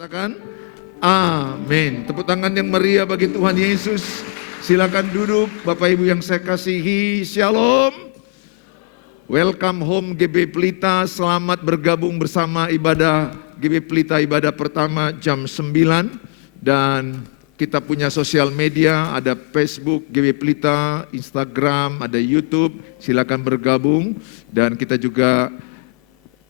Katakan amin. Tepuk tangan yang meriah bagi Tuhan Yesus. Silakan duduk Bapak Ibu yang saya kasihi. Shalom. Welcome home GB Pelita. Selamat bergabung bersama ibadah GB Pelita, ibadah pertama jam 9. Dan kita punya sosial media, ada Facebook GB Pelita, Instagram, ada YouTube. Silakan bergabung. Dan kita juga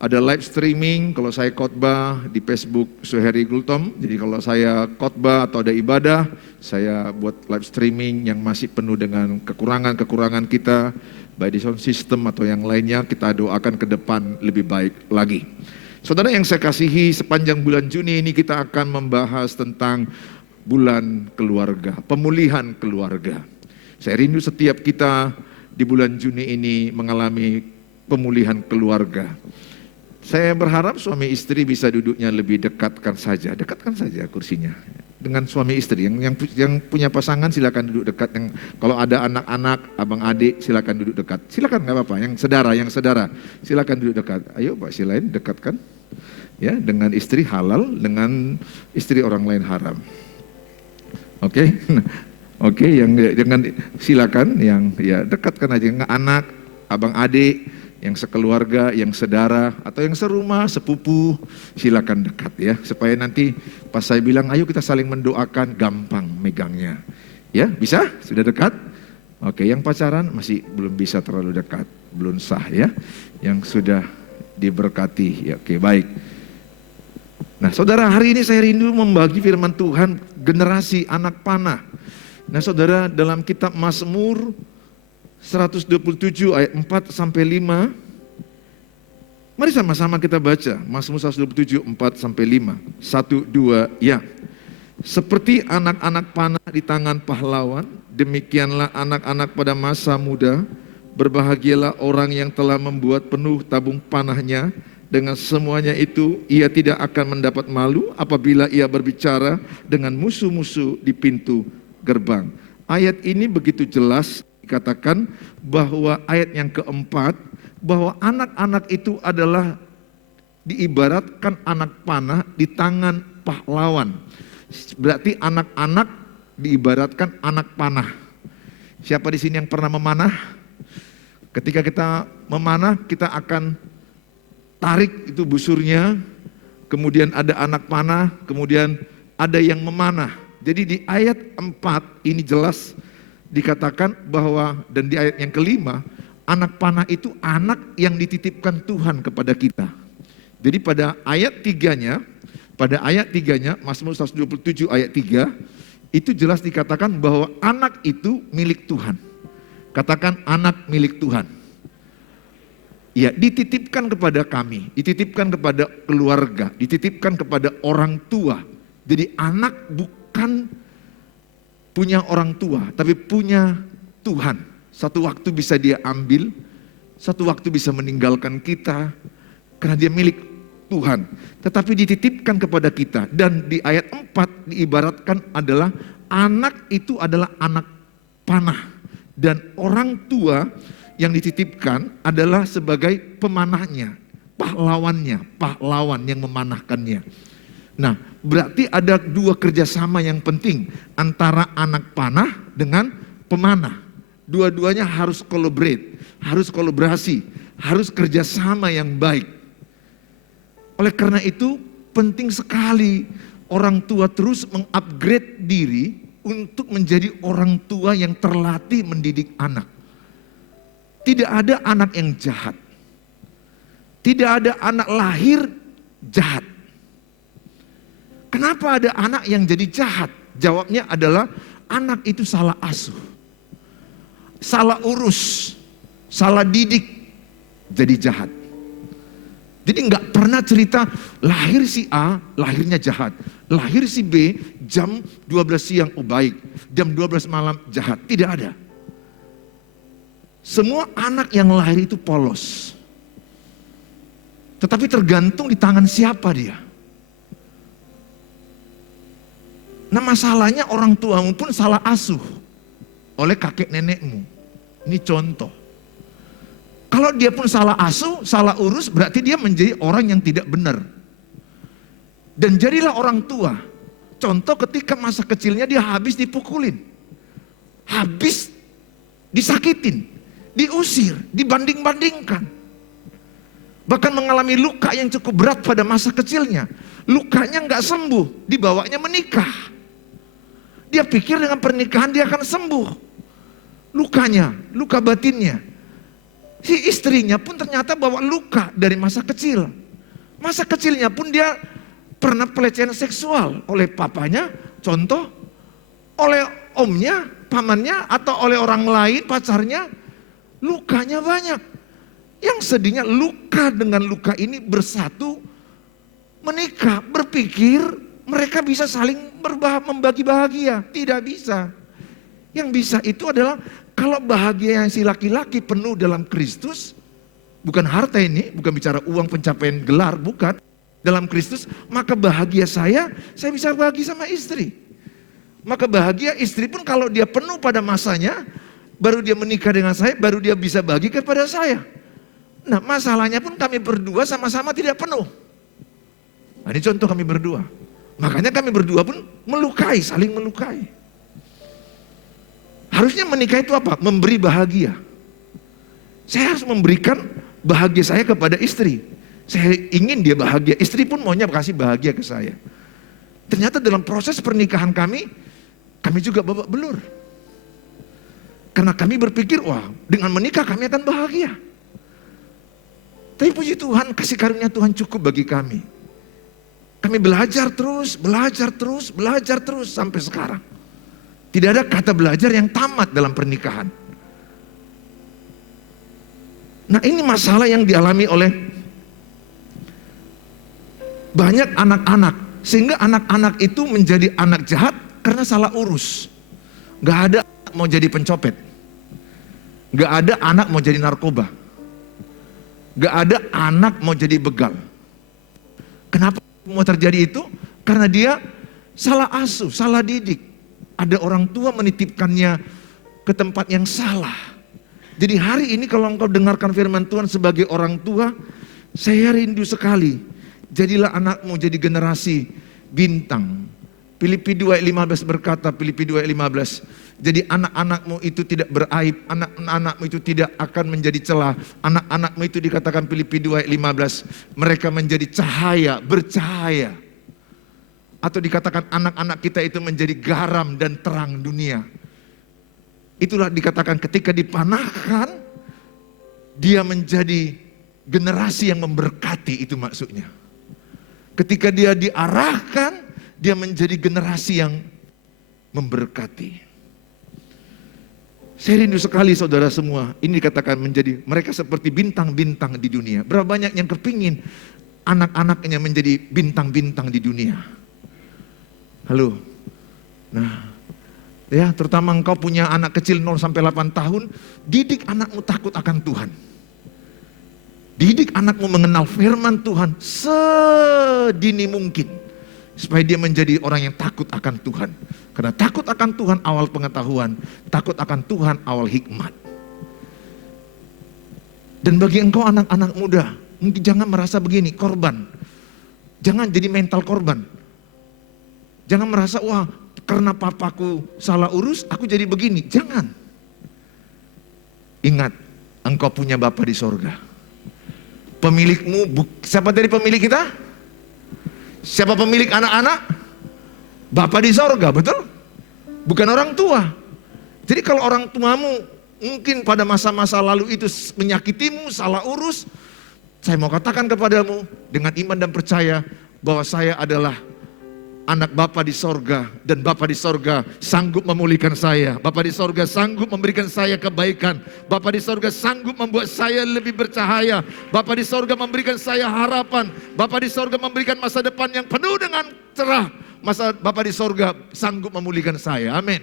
ada live streaming kalau saya khotbah di Facebook Suheri Gultom. Jadi kalau saya khotbah atau ada ibadah, saya buat live streaming yang masih penuh dengan kekurangan-kekurangan kita, baik di sound system atau yang lainnya. Kita doakan ke depan lebih baik lagi. Saudara yang saya kasihi, sepanjang bulan Juni ini kita akan membahas tentang bulan keluarga, pemulihan keluarga. Saya rindu setiap kita di bulan Juni ini mengalami pemulihan keluarga. Saya berharap suami istri bisa duduknya lebih dekatkan saja kursinya dengan suami istri. Yang punya pasangan silakan duduk dekat. Yang kalau ada anak-anak, abang adik silakan duduk dekat. Silakan, nggak apa-apa. Yang saudara silakan duduk dekat. Ayo Pak Silain dekatkan. Ya, dengan istri halal, dengan istri orang lain haram. Oke, oke. Yang dengan silakan yang ya dekatkan aja. Yang anak, abang adik, yang sekeluarga, yang saudara, atau yang serumah, sepupu, silakan dekat ya. Supaya nanti pas saya bilang, ayo kita saling mendoakan, gampang megangnya. Ya, bisa? Sudah dekat? Oke, yang pacaran masih belum bisa terlalu dekat, belum sah ya. Yang sudah diberkati, ya oke baik. Nah saudara, hari ini saya rindu membagi firman Tuhan generasi anak panah. Nah saudara, dalam kitab Mazmur 127 ayat 4 sampai 5. Mari sama-sama kita baca Mazmur 127 4 sampai 5. 1 2 ya. Seperti anak-anak panah di tangan pahlawan, demikianlah anak-anak pada masa muda. Berbahagialah orang yang telah membuat penuh tabung panahnya. Dengan semuanya itu ia tidak akan mendapat malu apabila ia berbicara dengan musuh-musuh di pintu gerbang. Ayat ini begitu jelas dikatakan bahwa ayat yang keempat, bahwa anak-anak itu adalah diibaratkan anak panah di tangan pahlawan. Berarti anak-anak diibaratkan anak panah. Siapa di sini yang pernah memanah? Ketika kita memanah, kita akan tarik itu busurnya, kemudian ada anak panah, kemudian ada yang memanah. Jadi di ayat 4 ini jelas dikatakan bahwa, dan di ayat yang kelima, anak panah itu anak yang dititipkan Tuhan kepada kita. Jadi pada ayat 3-nya, Mazmur 127 ayat 3, itu jelas dikatakan bahwa anak itu milik Tuhan. Katakan anak milik Tuhan. Ya, dititipkan kepada kami, dititipkan kepada keluarga, dititipkan kepada orang tua. Jadi anak bukan punya orang tua, tapi punya Tuhan. Satu waktu bisa dia ambil, satu waktu bisa meninggalkan kita, karena dia milik Tuhan. Tetapi dititipkan kepada kita. Dan di ayat 4 diibaratkan adalah anak itu adalah anak panah. Dan orang tua yang dititipkan adalah sebagai pemanahnya, pahlawan yang memanahkannya. Nah, berarti ada dua kerjasama yang penting antara anak panah dengan pemanah. Dua-duanya harus collaborate, harus kolaborasi, harus kerjasama yang baik. Oleh karena itu, penting sekali orang tua terus mengupgrade diri untuk menjadi orang tua yang terlatih mendidik anak. Tidak ada anak yang jahat. Tidak ada anak lahir jahat. Kenapa ada anak yang jadi jahat? Jawabnya adalah anak itu salah asuh, salah urus, salah didik, jadi jahat. Jadi nggak pernah cerita lahir si A, lahirnya jahat. Lahir si B, jam 12 siang, oh baik. Jam 12 malam jahat. Tidak ada. Semua anak yang lahir itu polos. Tetapi tergantung di tangan siapa dia. Nah masalahnya orang tuamu pun salah asuh oleh kakek nenekmu. Ini contoh. Kalau dia pun salah asuh, salah urus, berarti dia menjadi orang yang tidak benar. Dan jadilah orang tua. Contoh ketika masa kecilnya dia habis dipukulin. Habis disakitin, diusir, dibanding-bandingkan. Bahkan mengalami luka yang cukup berat pada masa kecilnya. Lukanya nggak sembuh, dibawanya menikah. Dia pikir dengan pernikahan dia akan sembuh. Lukanya, luka batinnya. Si istrinya pun ternyata bawa luka dari masa kecil. Masa kecilnya pun dia pernah pelecehan seksual oleh papanya, contoh, oleh omnya, pamannya, atau oleh orang lain, pacarnya. Lukanya banyak. Yang sedihnya luka dengan luka ini bersatu, menikah, berpikir mereka bisa saling membagi bahagia. Tidak bisa. Yang bisa itu adalah kalau bahagia yang si laki-laki penuh dalam Kristus, bukan harta ini, bukan bicara uang pencapaian gelar, bukan. Dalam Kristus, maka bahagia saya bisa bagi sama istri. Maka bahagia istri pun kalau dia penuh pada masanya, baru dia menikah dengan saya, baru dia bisa bagi kepada saya. Nah, masalahnya pun kami berdua sama-sama tidak penuh. Nah, ini contoh kami berdua. Makanya kami berdua pun melukai, saling melukai. Harusnya menikah itu apa? Memberi bahagia. Saya harus memberikan bahagia saya kepada istri. Saya ingin dia bahagia, istri pun maunya kasih bahagia ke saya. Ternyata dalam proses pernikahan kami juga babak belur. Karena kami berpikir, wah, dengan menikah kami akan bahagia. Tapi puji Tuhan, kasih karunia Tuhan cukup bagi kami. Kami belajar terus sampai sekarang. Tidak ada kata belajar yang tamat dalam pernikahan. Nah, ini masalah yang dialami oleh banyak anak-anak. Sehingga anak-anak itu menjadi anak jahat karena salah urus. Gak ada mau jadi pencopet. Gak ada anak mau jadi narkoba. Gak ada anak mau jadi begal. Kenapa mau terjadi itu? Karena dia salah asuh, salah didik. Ada orang tua menitipkannya ke tempat yang salah. Jadi hari ini kalau engkau dengarkan firman Tuhan sebagai orang tua, saya rindu sekali. Jadilah anakmu jadi generasi bintang. Filipi 2:15 berkata, Filipi 2:15, jadi anak-anakmu itu tidak beraib, anak-anakmu itu tidak akan menjadi celah. Anak-anakmu itu dikatakan Filipi 2:15, mereka menjadi cahaya, bercahaya. Atau dikatakan anak-anak kita itu menjadi garam dan terang dunia. Itulah dikatakan ketika dipanahkan, dia menjadi generasi yang memberkati, itu maksudnya. Ketika dia diarahkan, dia menjadi generasi yang memberkati. Saya rindu sekali saudara semua, ini dikatakan menjadi, mereka seperti bintang-bintang di dunia. Berapa banyak yang kepingin anak-anaknya menjadi bintang-bintang di dunia. Halo. Nah, ya terutama engkau punya anak kecil 0-8 tahun, didik anakmu takut akan Tuhan. Didik anakmu mengenal firman Tuhan sedini mungkin. Supaya dia menjadi orang yang takut akan Tuhan. Karena takut akan Tuhan awal pengetahuan. Takut akan Tuhan awal hikmat. Dan bagi engkau anak-anak muda, mungkin jangan merasa begini, korban. Jangan jadi mental korban. Jangan merasa, wah karena papaku salah urus, aku jadi begini. Jangan. Ingat, engkau punya Bapa di sorga. Pemilikmu, siapa dari pemilik kita? Siapa pemilik anak-anak? Bapa di sorga, betul? Bukan orang tua. Jadi kalau orang tuamu mungkin pada masa-masa lalu itu menyakitimu, salah urus, saya mau katakan kepadamu dengan iman dan percaya bahwa saya adalah anak Bapa di sorga, dan Bapa di sorga sanggup memulihkan saya. Bapa di sorga sanggup memberikan saya kebaikan. Bapa di sorga sanggup membuat saya lebih bercahaya. Bapa di sorga memberikan saya harapan. Bapa di sorga memberikan masa depan yang penuh dengan cerah. Bapa di sorga sanggup memulihkan saya. Amin.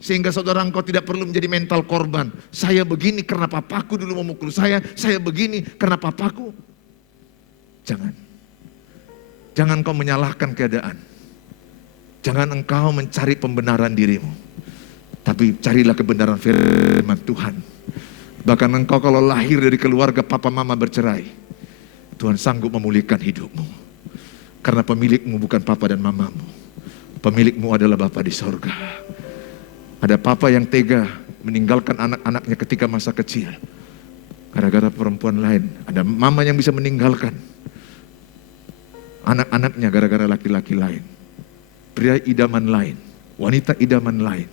Sehingga saudara engkau tidak perlu menjadi mental korban. Saya begini karena papaku dulu memukul saya begini karena papaku. Jangan. Jangan engkau menyalahkan keadaan. Jangan engkau mencari pembenaran dirimu. Tapi carilah kebenaran firman Tuhan. Bahkan engkau kalau lahir dari keluarga papa mama bercerai, Tuhan sanggup memulihkan hidupmu. Karena pemilikmu bukan papa dan mamamu. Pemilikmu adalah Bapa di sorga. Ada papa yang tega meninggalkan anak-anaknya ketika masa kecil. Gara-gara perempuan lain. Ada mama yang bisa meninggalkan anak-anaknya gara-gara laki-laki lain. Pria idaman lain. Wanita idaman lain.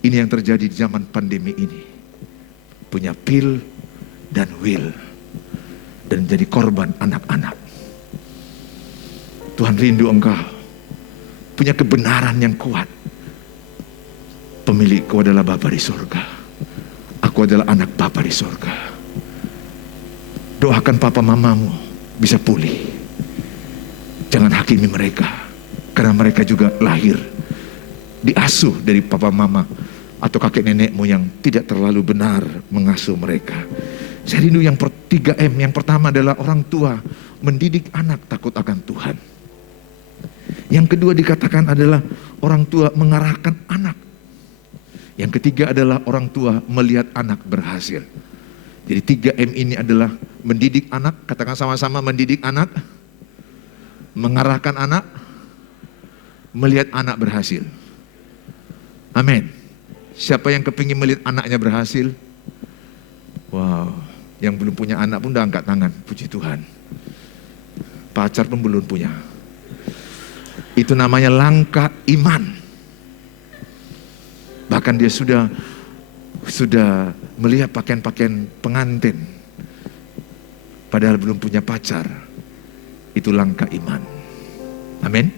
Ini yang terjadi di zaman pandemi ini. Punya pil dan will. Dan jadi korban anak-anak. Tuhan rindu engkau. Punya kebenaran yang kuat. Pemilikku adalah Bapa di surga. Aku adalah anak Bapa di surga. Doakan papa mamamu bisa pulih. Jangan hakimi mereka. Karena mereka juga lahir diasuh dari papa mama atau kakek nenekmu yang tidak terlalu benar mengasuh mereka. Saya rindu yang 3M. Yang pertama adalah orang tua mendidik anak takut akan Tuhan. Yang kedua dikatakan adalah orang tua mengarahkan anak. Yang ketiga adalah orang tua melihat anak berhasil. Jadi 3M ini adalah mendidik anak, katakan sama-sama mendidik anak, mengarahkan anak, melihat anak berhasil. Amin. Siapa yang kepingin melihat anaknya berhasil? Wow, yang belum punya anak pun udah angkat tangan, puji Tuhan. Pacar pun belum punya. Itu namanya langkah iman. Bahkan dia sudah melihat pakaian-pakaian pengantin. Padahal belum punya pacar. Itu langkah iman. Amin.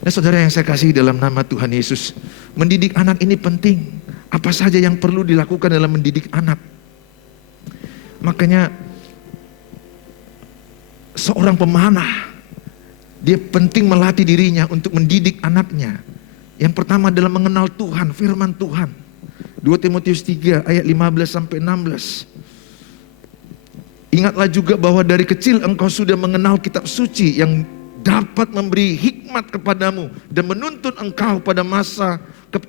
Nah saudara yang saya kasih dalam nama Tuhan Yesus, mendidik anak ini penting. Apa saja yang perlu dilakukan dalam mendidik anak. Makanya seorang pemanah, dia penting melatih dirinya untuk mendidik anaknya. Yang pertama adalah mengenal Tuhan, firman Tuhan. 2 Timotius 3 ayat 15 sampai 16. Ingatlah juga bahwa dari kecil engkau sudah mengenal kitab suci yang dapat memberi hikmat kepadamu dan menuntun engkau pada masa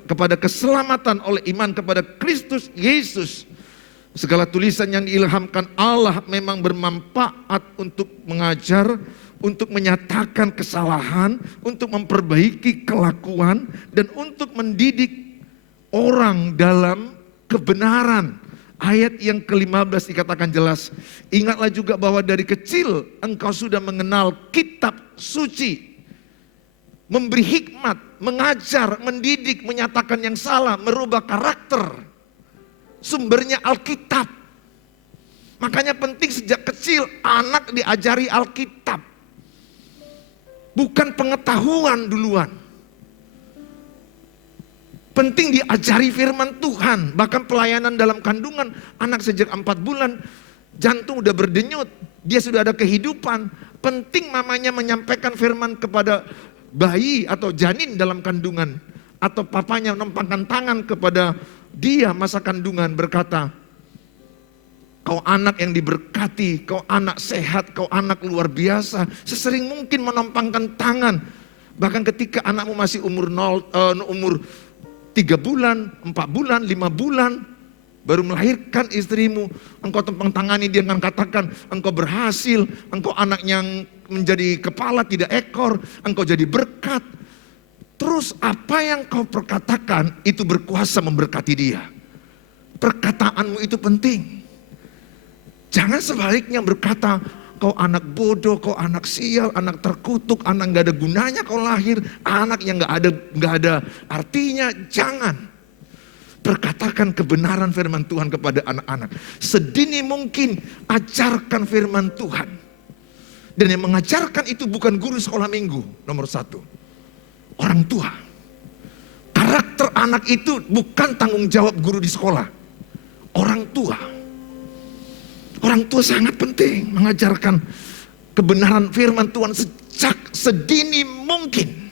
kepada keselamatan oleh iman kepada Kristus Yesus. Segala tulisan yang diilhamkan Allah memang bermanfaat untuk mengajar, untuk menyatakan kesalahan, untuk memperbaiki kelakuan, dan untuk mendidik orang dalam kebenaran. Ayat yang ke-15 dikatakan jelas, ingatlah juga bahwa dari kecil engkau sudah mengenal kitab suci. Memberi hikmat, mengajar, mendidik, menyatakan yang salah, merubah karakter. Sumbernya Alkitab. Makanya penting sejak kecil anak diajari Alkitab. Bukan pengetahuan duluan. Penting diajari firman Tuhan. Bahkan pelayanan dalam kandungan, anak sejak 4 bulan jantung udah berdenyut, dia sudah ada kehidupan. Penting mamanya menyampaikan firman kepada bayi atau janin dalam kandungan, atau papanya menempangkan tangan kepada dia masa kandungan berkata, kau anak yang diberkati, kau anak sehat, kau anak luar biasa. Sesering mungkin menampangkan tangan. Bahkan ketika anakmu masih umur 3 bulan, 4 bulan, 5 bulan, baru melahirkan istrimu, engkau tempang tangani dia dengan katakan, engkau berhasil, engkau anak yang menjadi kepala tidak ekor, engkau jadi berkat. Terus apa yang kau perkatakan itu berkuasa memberkati dia. Perkataanmu itu penting. Jangan sebaliknya berkata, kau anak bodoh, kau anak sial, anak terkutuk, anak gak ada gunanya kau lahir, anak yang gak ada artinya. Jangan. Perkatakan kebenaran firman Tuhan kepada anak-anak. Sedini mungkin ajarkan firman Tuhan. Dan yang mengajarkan itu bukan guru sekolah minggu, nomor 1. Orang tua. Karakter anak itu bukan tanggung jawab guru di sekolah. Orang tua. Orang tua sangat penting mengajarkan kebenaran firman Tuhan sejak sedini mungkin.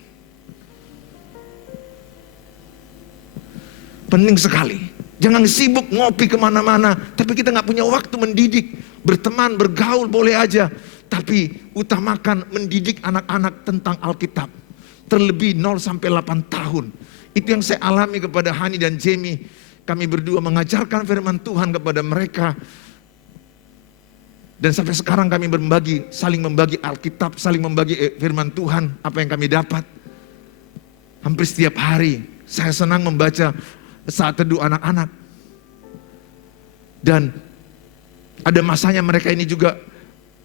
Penting sekali. Jangan sibuk ngopi kemana-mana, tapi kita gak punya waktu mendidik. Berteman, bergaul boleh aja, tapi utamakan mendidik anak-anak tentang Alkitab. Terlebih 0 sampai 8 tahun. Itu yang saya alami kepada Hani dan Jamie. Kami berdua mengajarkan firman Tuhan kepada mereka. Dan sampai sekarang kami saling membagi Alkitab, saling membagi firman Tuhan, apa yang kami dapat. Hampir setiap hari saya senang membaca saat teduh anak-anak. Dan ada masanya mereka ini juga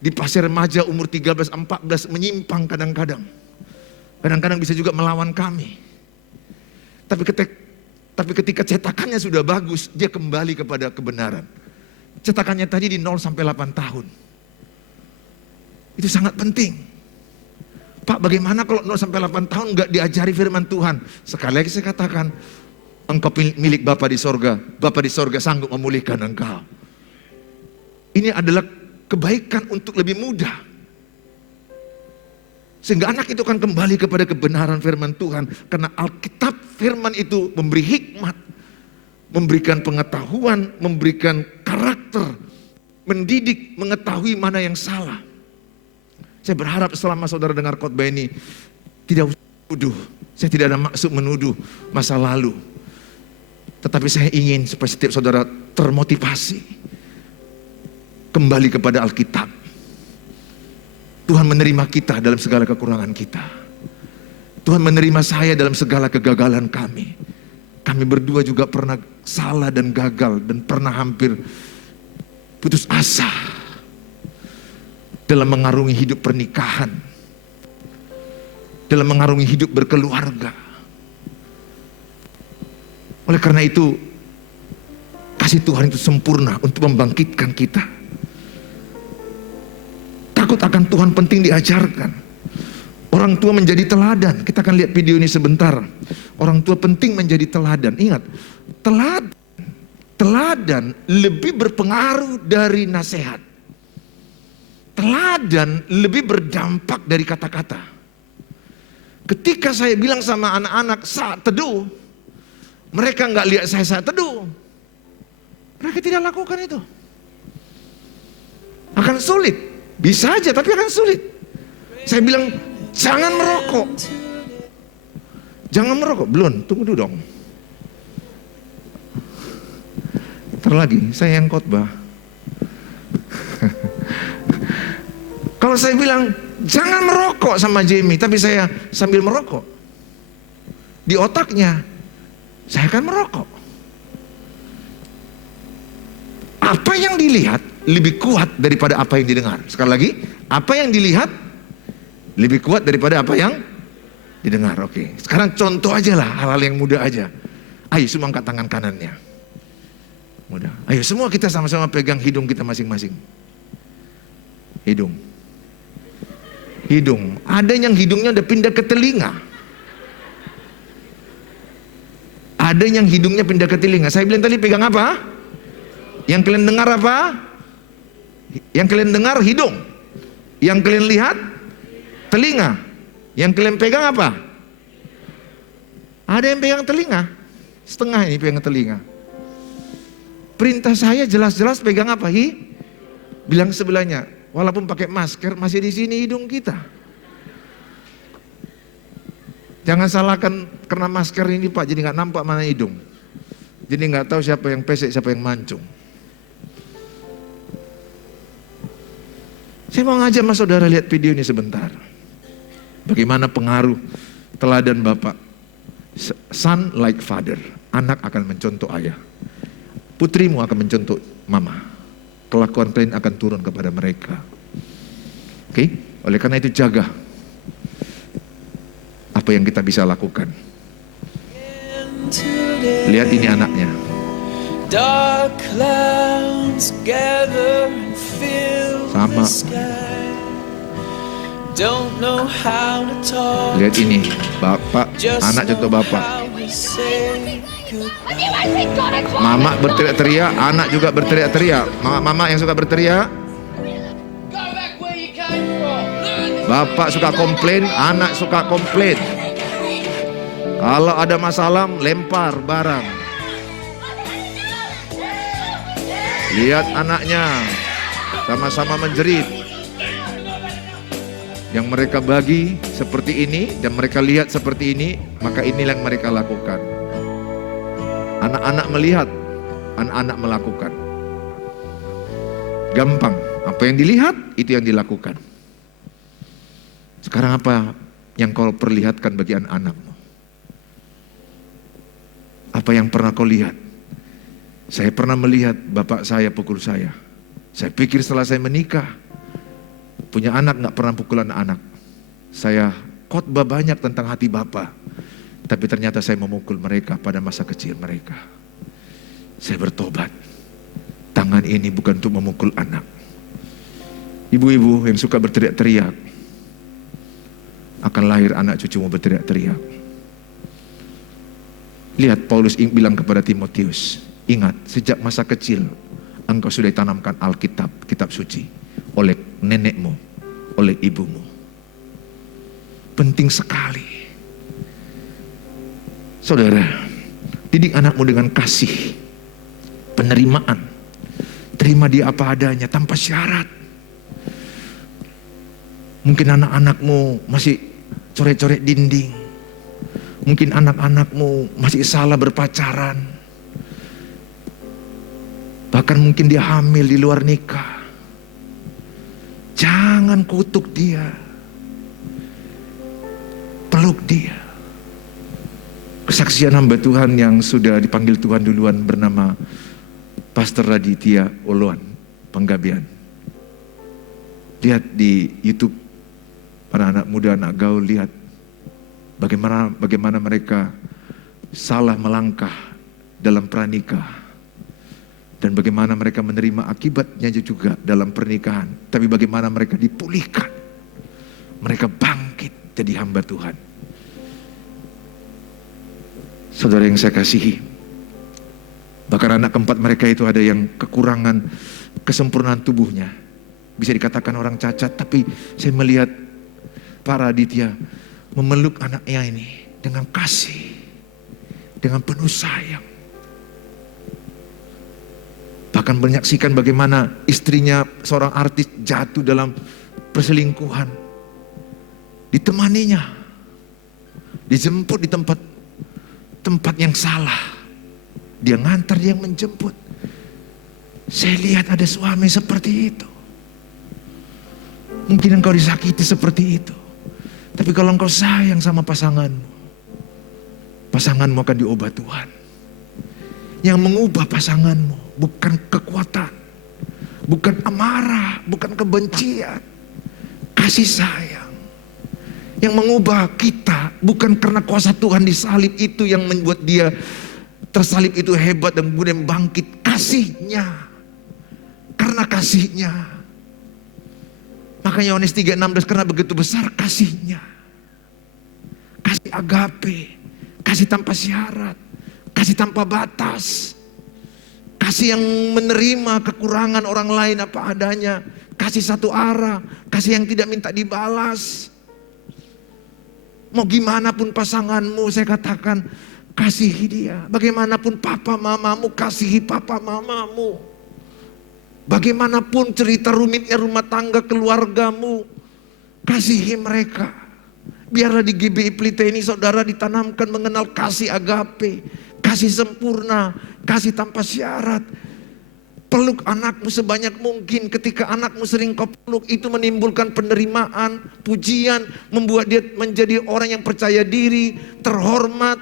di fase remaja umur 13-14 menyimpang kadang-kadang. Kadang-kadang bisa juga melawan kami. Tapi ketika cetakannya sudah bagus, dia kembali kepada kebenaran. Cetakannya tadi di 0 sampai 8 tahun. Itu sangat penting. Pak, bagaimana kalau 0 sampai 8 tahun enggak diajari firman Tuhan? Sekali lagi saya katakan, engkau milik Bapa di sorga. Bapa di sorga sanggup memulihkan engkau. Ini adalah kebaikan untuk lebih mudah. Sehingga anak itu akan kembali kepada kebenaran firman Tuhan. Karena Alkitab firman itu memberi hikmat, memberikan pengetahuan, memberikan karakter, mendidik, mengetahui mana yang salah. Saya berharap selama saudara dengar khotbah ini, tidak usah menuduh. Saya tidak ada maksud menuduh masa lalu. Tetapi saya ingin supaya setiap saudara termotivasi. Kembali kepada Alkitab. Tuhan menerima kita dalam segala kekurangan kita. Tuhan menerima saya dalam segala kegagalan kami. Kami berdua juga pernah salah dan gagal dan pernah hampir putus asa dalam mengarungi hidup pernikahan, dalam mengarungi hidup berkeluarga. Oleh karena itu, kasih Tuhan itu sempurna untuk membangkitkan kita. Takut akan Tuhan penting diajarkan. Orang tua menjadi teladan. Kita akan lihat video ini sebentar. Orang tua penting menjadi teladan. Ingat, teladan lebih berpengaruh dari nasihat. Teladan lebih berdampak dari kata-kata. Ketika saya bilang sama anak-anak saat teduh, mereka nggak lihat saya saat teduh. Mereka tidak lakukan itu. Akan sulit. Bisa aja tapi akan sulit. Saya bilang, jangan merokok. Jangan merokok. Belum, tunggu dulu dong. Ntar lagi, saya yang khotbah. Kalau saya bilang, jangan merokok sama Jamie, tapi saya sambil merokok. Di otaknya, saya akan merokok. Apa yang dilihat lebih kuat daripada apa yang didengar. Sekali lagi, apa yang dilihat lebih kuat daripada apa yang didengar. Oke, sekarang contoh aja lah, hal-hal yang mudah aja. Ayo semua angkat tangan kanannya. Mudah. Ayo semua kita sama-sama pegang hidung kita masing-masing. Hidung. Hidung. Ada yang hidungnya udah pindah ke telinga. Ada yang hidungnya pindah ke telinga. Saya bilang tadi pegang apa? Yang kalian dengar apa? Yang kalian dengar hidung. Yang kalian lihat telinga. Yang kalian pegang apa? Ada yang pegang telinga. Setengah ini pegang telinga. Perintah saya jelas-jelas pegang apa? Bilang sebelahnya, walaupun pakai masker masih di sini hidung kita. Jangan salahkan karena masker ini Pak, jadi nggak nampak mana hidung. Jadi nggak tahu siapa yang pesek, siapa yang mancung. Saya mau ngajak mas saudara lihat video ini sebentar. Bagaimana pengaruh teladan Bapak. Son like father. Anak akan mencontoh ayah. Putrimu akan mencontoh mama. Kelakuan kalian akan turun kepada mereka. Oke? Oleh karena itu jaga apa yang kita bisa lakukan. Lihat ini anaknya. Dark clouds gather and fill Sama. the sky. Don't know how to talk. Lihat ini, bapak, anak contoh bapak. Mama berteriak-teriak, anak juga berteriak-teriak. Mama yang suka berteriak. Bapak suka komplain, anak suka komplain. Kalau ada masalah, lempar barang. Lihat anaknya, sama-sama menjerit. Yang mereka bagi seperti ini dan mereka lihat seperti ini, maka inilah yang mereka lakukan. Anak-anak melihat, anak-anak melakukan. Gampang, apa yang dilihat itu yang dilakukan. Sekarang apa yang kau perlihatkan bagi anak-anakmu? Apa yang pernah kau lihat? Saya pernah melihat bapak saya pukul saya. Saya pikir setelah saya menikah, punya anak gak pernah pukul anak-anak. Saya khotbah banyak tentang hati bapak, tapi ternyata saya memukul mereka pada masa kecil mereka. Saya bertobat. Tangan ini bukan untuk memukul anak. Ibu-ibu yang suka berteriak-teriak, akan lahir anak cucumu berteriak-teriak. Lihat Paulus bilang kepada Timotius, ingat sejak masa kecil engkau sudah ditanamkan Alkitab, kitab suci oleh nenekmu, oleh ibumu. Penting sekali. Saudara, didik anakmu dengan kasih, penerimaan. Terima dia apa adanya tanpa syarat. Mungkin anak-anakmu masih coret-coret dinding. Mungkin anak-anakmu masih salah berpacaran. Bahkan mungkin dia hamil di luar nikah. Jangan kutuk dia. Peluk dia. Kesaksian hamba Tuhan yang sudah dipanggil Tuhan duluan bernama Pastor Raditya Oloan, Penggabean. Lihat di YouTube, para anak muda, anak gaul, lihat bagaimana mereka salah melangkah dalam pranikah. Dan bagaimana mereka menerima akibatnya juga dalam pernikahan. Tapi bagaimana mereka dipulihkan. Mereka bangkit jadi hamba Tuhan. Saudara yang saya kasihi, bahkan anak keempat mereka itu ada yang kekurangan kesempurnaan tubuhnya. Bisa dikatakan orang cacat, tapi saya melihat para Aditya memeluk anaknya ini dengan kasih, dengan penuh sayang. Bahkan menyaksikan bagaimana istrinya seorang artis jatuh dalam perselingkuhan. Ditemaninya, dijemput di tempat yang salah. Dia ngantar, dia yang menjemput. Saya lihat ada suami seperti itu. Mungkin engkau disakiti seperti itu. Tapi kalau engkau sayang sama pasanganmu, pasanganmu akan diubah Tuhan. Yang mengubah pasanganmu bukan kekuatan, bukan amarah, bukan kebencian, kasih sayang. Yang mengubah kita bukan karena kuasa Tuhan di salib itu yang membuat dia tersalib itu hebat dan kemudian bangkit. Kasihnya, karena kasihnya. Makanya Yohanes 3:16, karena begitu besar kasihnya. Kasih agape, kasih tanpa syarat, kasih tanpa batas. Kasih yang menerima kekurangan orang lain apa adanya. Kasih satu arah, kasih yang tidak minta dibalas. Mau gimana pun pasanganmu, saya katakan kasihi dia. Bagaimanapun papa mamamu, kasihi papa mamamu. Bagaimanapun cerita rumitnya rumah tangga keluargamu, kasihi mereka. Biarlah di GBI Pelita ini saudara ditanamkan mengenal kasih agape, kasih sempurna, kasih tanpa syarat. Peluk anakmu sebanyak mungkin. Ketika anakmu sering kau peluk, itu menimbulkan penerimaan, pujian, membuat dia menjadi orang yang percaya diri, terhormat,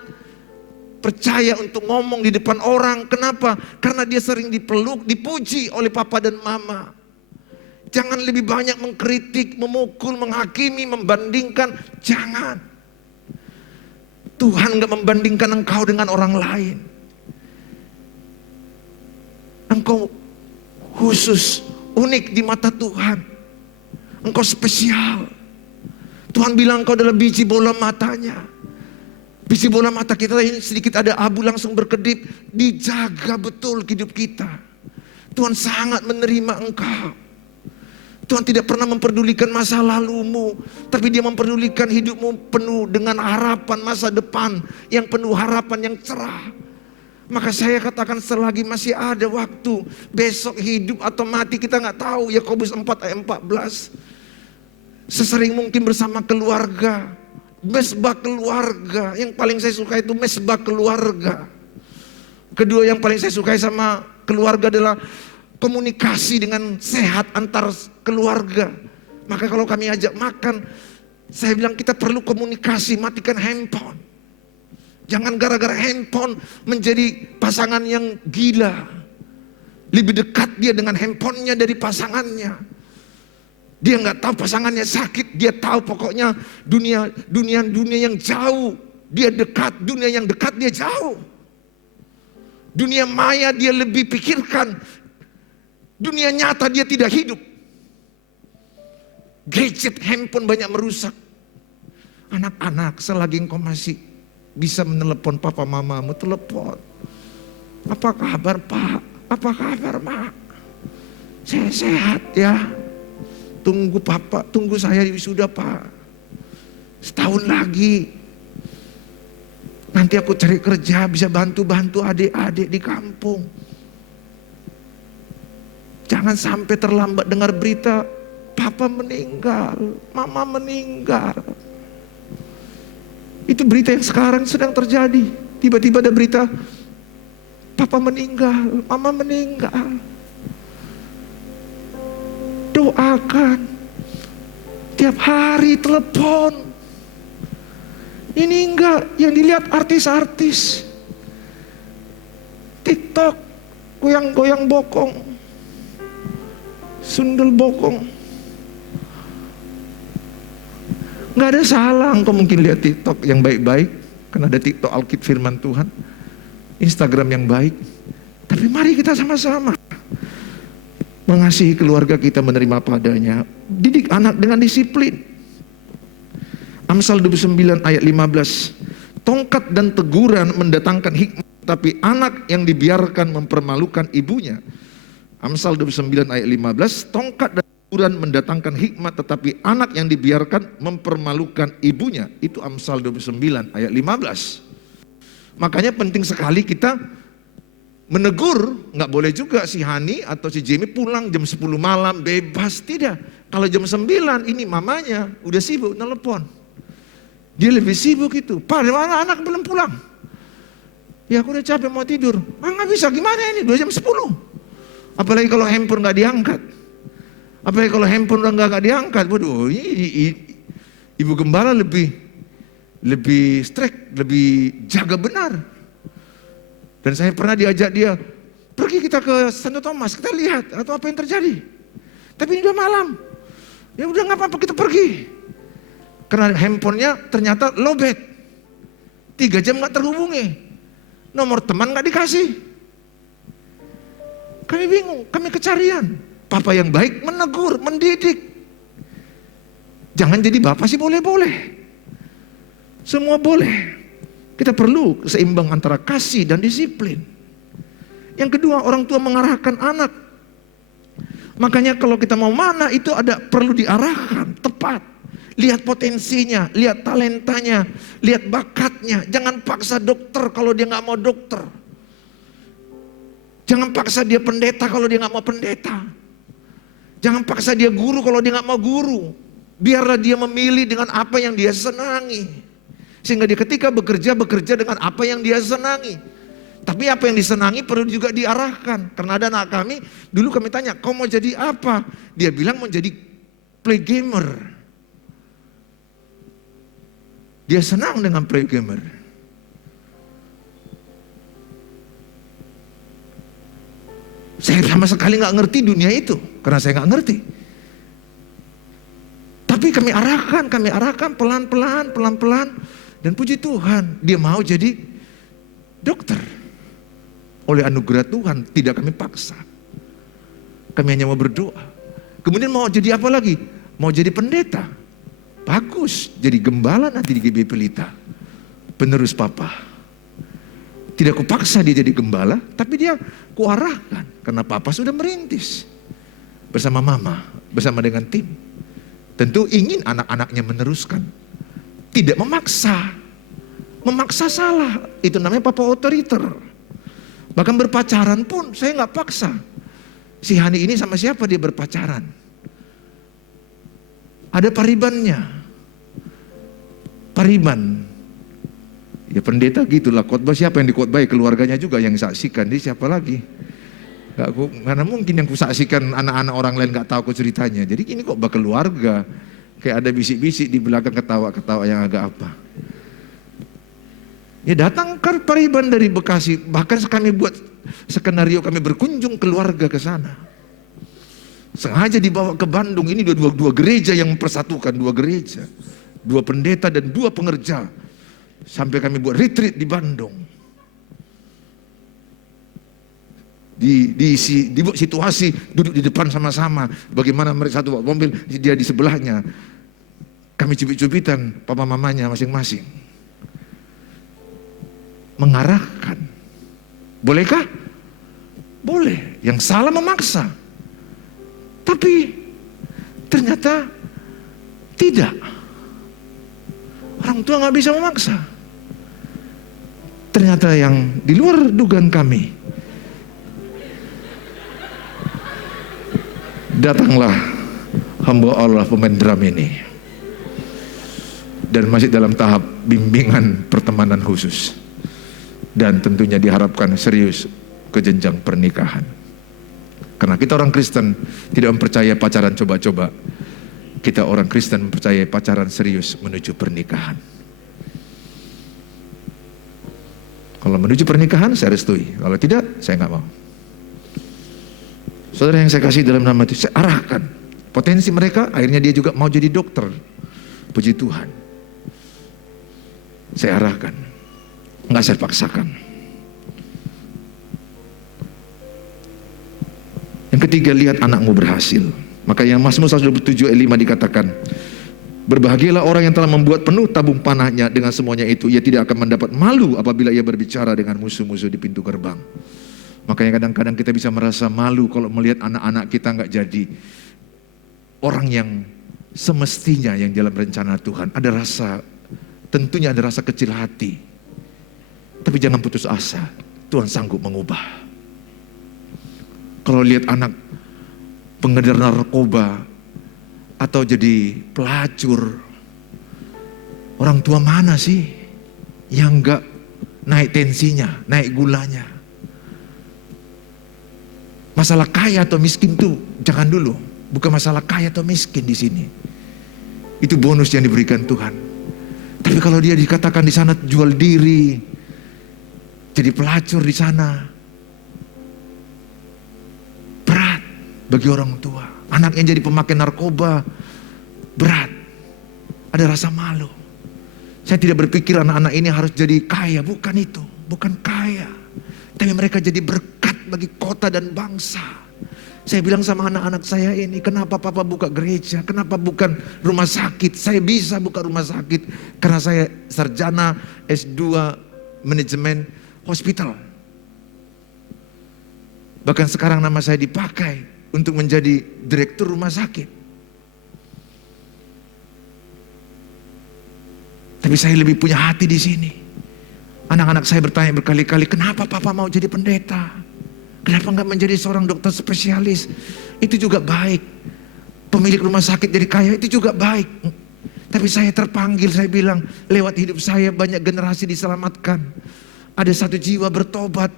percaya untuk ngomong di depan orang. Kenapa? Karena dia sering dipeluk, dipuji oleh papa dan mama. Jangan lebih banyak mengkritik, memukul, menghakimi, membandingkan. Jangan. Tuhan gak membandingkan engkau dengan orang lain. Engkau khusus, unik di mata Tuhan. Engkau spesial. Tuhan bilang engkau adalah biji bola matanya. Biji bola mata kita ini sedikit ada abu langsung berkedip. Dijaga betul hidup kita. Tuhan sangat menerima engkau. Tuhan tidak pernah memperdulikan masa lalumu, tapi dia memperdulikan hidupmu penuh dengan harapan masa depan yang penuh harapan yang cerah. Maka saya katakan selagi masih ada waktu, besok hidup atau mati kita nggak tahu. Yakobus 4 ayat 14. Sesering mungkin bersama keluarga. Mesbah keluarga. Yang paling saya suka itu mesbah keluarga. Kedua yang paling saya sukai sama keluarga adalah komunikasi dengan sehat antar keluarga. Maka kalau kami ajak makan, saya bilang kita perlu komunikasi, matikan handphone. Jangan gara-gara handphone menjadi pasangan yang gila. Lebih dekat dia dengan handphonenya dari pasangannya. Dia nggak tahu pasangannya sakit, dia tahu pokoknya dunia yang jauh. Dia dekat, dunia yang dekat dia jauh. Dunia maya dia lebih pikirkan. Dunia nyata dia tidak hidup. Gadget handphone banyak merusak. Anak-anak, selagi engkau masih bisa menelepon papa mamamu, telepon. Apa kabar Pak? Apa kabar Mak? Saya sehat ya. Tunggu Papa, tunggu saya wisuda Pak. Setahun lagi. Nanti aku cari kerja, bisa bantu-bantu adik-adik di kampung. Jangan sampai terlambat dengar berita, Papa meninggal, Mama meninggal. Itu berita yang sekarang sedang terjadi. Tiba-tiba ada berita, Papa meninggal, Mama meninggal. Doakan. Tiap hari telepon. Ini enggak yang dilihat artis-artis. TikTok, goyang-goyang bokong. Sundel bokong. Nggak ada salah engkau mungkin lihat TikTok yang baik-baik. Kan ada TikTok Alkit Firman Tuhan. Instagram yang baik. Tapi mari kita sama-sama mengasihi keluarga kita, menerima padanya. Didik anak dengan disiplin. Amsal 29 ayat 15. Tongkat dan teguran mendatangkan hikmat, tapi anak yang dibiarkan mempermalukan ibunya. Amsal 29 ayat 15. Tongkat dan teguran mendatangkan hikmat, tetapi anak yang dibiarkan mempermalukan ibunya. Itu Amsal 29 ayat 15. Makanya penting sekali kita menegur. Nggak boleh juga si Hani atau si Jamie pulang jam 10 malam bebas, tidak. Kalau jam 9 ini mamanya udah sibuk telepon. Dia lebih sibuk itu. Pak, mana anak belum pulang? Ya aku udah capek mau tidur. Nggak bisa, gimana ini? 2 jam 10. Apalagi kalau handphone nggak diangkat. Apalagi kalau handphone nggak diangkat. Waduh, ibu gembala lebih strict, lebih jaga benar. Dan saya pernah diajak dia, pergi kita ke Santo Thomas, kita lihat atau apa yang terjadi. Tapi ini udah malam. Ya udah nggak apa-apa, kita pergi. Karena handphonenya ternyata lowbat. 3 jam nggak terhubungi. Nomor teman nggak dikasih. Kami bingung, kami kecarian. Papa yang baik menegur, mendidik. Jangan jadi bapak sih boleh-boleh. Semua boleh. Kita perlu seimbang antara kasih dan disiplin. Yang kedua, orang tua mengarahkan anak. Makanya kalau kita mau mana itu ada perlu diarahkan tepat. Lihat potensinya, lihat talentanya, lihat bakatnya. Jangan paksa dokter kalau dia nggak mau dokter. Jangan paksa dia pendeta kalau dia nggak mau pendeta. Jangan paksa dia guru kalau dia nggak mau guru. Biarlah dia memilih dengan apa yang dia senangi. Sehingga dia ketika bekerja dengan apa yang dia senangi. Tapi apa yang disenangi perlu juga diarahkan. Karena ada anak kami, dulu kami tanya, kau mau jadi apa? Dia bilang mau jadi play gamer. Dia senang dengan play gamer. Saya sama sekali nggak ngerti dunia itu, karena saya nggak ngerti. Tapi kami arahkan pelan-pelan, dan puji Tuhan, dia mau jadi dokter. Oleh anugerah Tuhan, tidak kami paksa. Kami hanya mau berdoa. Kemudian mau jadi apa lagi? Mau jadi pendeta. Bagus, jadi gembala nanti di GB Pelita. Penerus Papa. Tidak kupaksa dia jadi gembala, tapi dia kuarahkan. Karena Papa sudah merintis. Bersama Mama, bersama dengan tim. Tentu ingin anak-anaknya meneruskan. Tidak memaksa. Memaksa salah. Itu namanya Papa otoriter. Bahkan berpacaran pun saya nggak paksa. Si Hani ini sama siapa dia berpacaran? Ada paribannya. Pariban. Ya pendeta gitulah, khotbah siapa yang dikhotbahi? Keluarganya juga yang saksikan. Dia siapa lagi? Mana mungkin yang kusaksikan anak-anak orang lain gak tahu aku ceritanya. Jadi ini kok berkeluarga. Kayak ada bisik-bisik di belakang, ketawa-ketawa yang agak apa. Ya datang Pariban dari Bekasi. Bahkan kami buat skenario, kami berkunjung keluarga ke sana. Sengaja dibawa ke Bandung. Ini dua gereja yang mempersatukan, dua gereja. 2 pendeta dan 2 pengerja. Sampai kami buat retreat di Bandung. Dibuat situasi duduk di depan sama-sama. Bagaimana mereka satu bawa mobil, dia di sebelahnya. Kami cubit-cubitan papa mamanya masing-masing. Mengarahkan. Bolehkah? Boleh. Yang salah memaksa. Tapi ternyata tidak. Orang tua gak bisa memaksa. Ternyata yang di luar dugaan kami. Datanglah hamba Allah pemain drum ini. Dan masih dalam tahap bimbingan pertemanan khusus. Dan tentunya diharapkan serius ke jenjang pernikahan. Karena kita orang Kristen tidak mempercayai pacaran coba-coba. Kita orang Kristen mempercayai pacaran serius menuju pernikahan. Kalau menuju pernikahan saya restui. Kalau tidak saya nggak mau. Saudara yang saya kasih dalam nama itu, saya arahkan. Potensi mereka, akhirnya dia juga mau jadi dokter. Puji Tuhan. Saya arahkan. Enggak saya paksakan. Yang ketiga, lihat anakmu berhasil. Makanya Mazmur 127 ayat 5 dikatakan, berbahagialah orang yang telah membuat penuh tabung panahnya dengan semuanya itu. Ia tidak akan mendapat malu apabila ia berbicara dengan musuh-musuh di pintu gerbang. Makanya kadang-kadang kita bisa merasa malu kalau melihat anak-anak kita nggak jadi orang yang semestinya yang dalam rencana Tuhan. Ada rasa, tentunya ada rasa kecil hati. Tapi jangan putus asa, Tuhan sanggup mengubah. Kalau lihat anak pengedar narkoba atau jadi pelacur, orang tua mana sih yang nggak naik tensinya, naik gulanya? Masalah kaya atau miskin tuh jangan dulu. Bukan masalah kaya atau miskin di sini. Itu bonus yang diberikan Tuhan. Tapi kalau dia dikatakan di sana jual diri, jadi pelacur di sana, berat bagi orang tua. Anaknya jadi pemakai narkoba, berat. Ada rasa malu. Saya tidak berpikir anak-anak ini harus jadi kaya, bukan itu, bukan kaya. Tapi mereka jadi berkat bagi kota dan bangsa. Saya bilang sama anak-anak saya ini, kenapa papa buka gereja? Kenapa bukan rumah sakit? Saya bisa buka rumah sakit karena saya sarjana S2 manajemen hospital. Bahkan sekarang nama saya dipakai untuk menjadi direktur rumah sakit. Tapi saya lebih punya hati di sini. Anak-anak saya bertanya berkali-kali, kenapa papa mau jadi pendeta? Kenapa enggak menjadi seorang dokter spesialis? Itu juga baik. Pemilik rumah sakit jadi kaya, itu juga baik. Tapi saya terpanggil, saya bilang, lewat hidup saya banyak generasi diselamatkan. Ada 1 jiwa bertobat,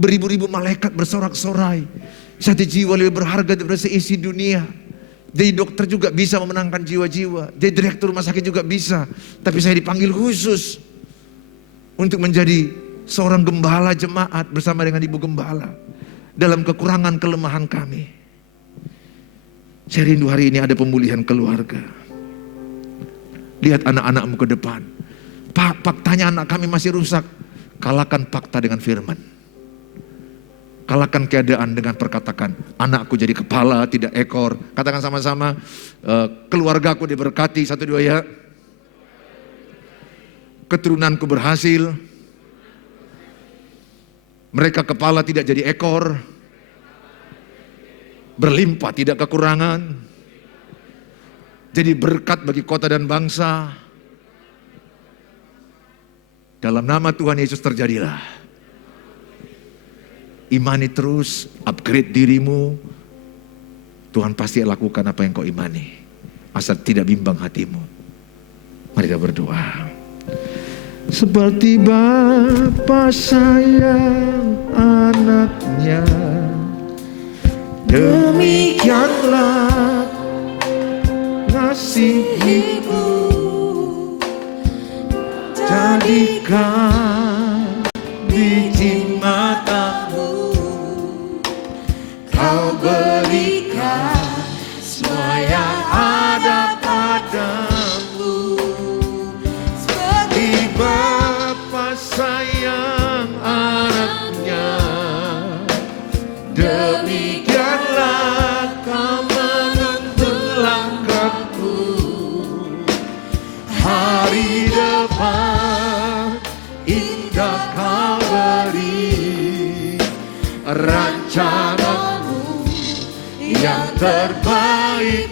beribu-ribu malaikat bersorak-sorai. 1 jiwa lebih berharga daripada seisi dunia. Jadi dokter juga bisa memenangkan jiwa-jiwa. Jadi direktur rumah sakit juga bisa. Tapi saya dipanggil khusus untuk menjadi seorang gembala jemaat bersama dengan ibu gembala dalam kekurangan kelemahan kami. Saya rindu hari ini ada pemulihan keluarga. Lihat anak-anakmu ke depan. Pak, faktanya anak kami masih rusak. Kalahkan fakta dengan firman. Kalahkan keadaan dengan perkatakan, anakku jadi kepala tidak ekor. Katakan sama-sama, keluargaku diberkati, 1, 2 ya. Keturunanku berhasil. Mereka kepala tidak jadi ekor. Berlimpah tidak kekurangan. Jadi berkat bagi kota dan bangsa. Dalam nama Tuhan Yesus terjadilah. Imani terus, upgrade dirimu. Tuhan pasti lakukan apa yang kau imani. Asal tidak bimbang hatimu. Mari kita berdoa. Seperti Bapa sayang anaknya, Demikianlah ngasihimu, jadikan biji matamu, kau berikan semua yang ada padamu. Seperti Bapa sayang anaknya, demikianlah kau menuntun langkahku. Hari depan indah kau beri, rencanamu yang terbaik.